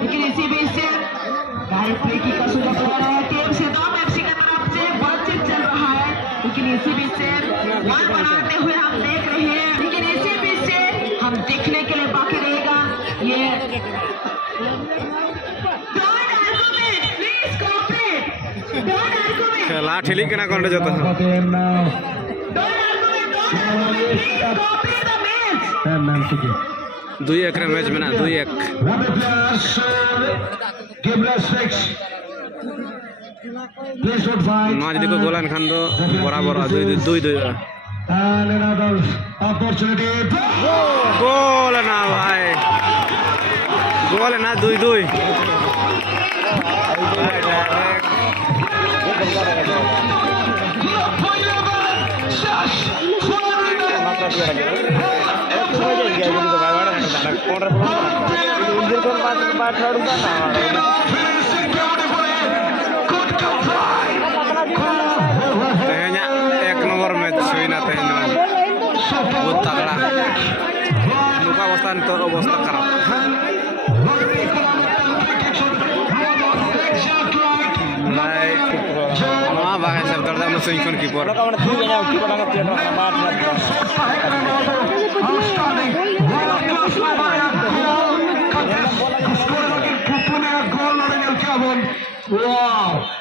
लेकिन इसी बीच से डायरेक्ट फ्री किक का सुझाव हो रहा है टीम सिद्धम एफसी की तरफ से बातचीत चल रहा है लेकिन इसी बीच से वन बनाते हुए हम देख रहे हैं लेकिन इसी बीच से हम देखने के लिए बाकी रहेगा ये খেলা ঠেলি কেনা করে যত দুই এক ম্যাচ মেনা 2-1 মাঝ দিকে গোলান খান তো বরাবর 2-2 গোল না ভাই গোল না 2-2 tehnya ek nomor match huina tehnya बहुत तगड़ा मुका अवस्था तो अवस्था खराब भाई मां बागे सब दर्द में सिंकन कीपर Wow!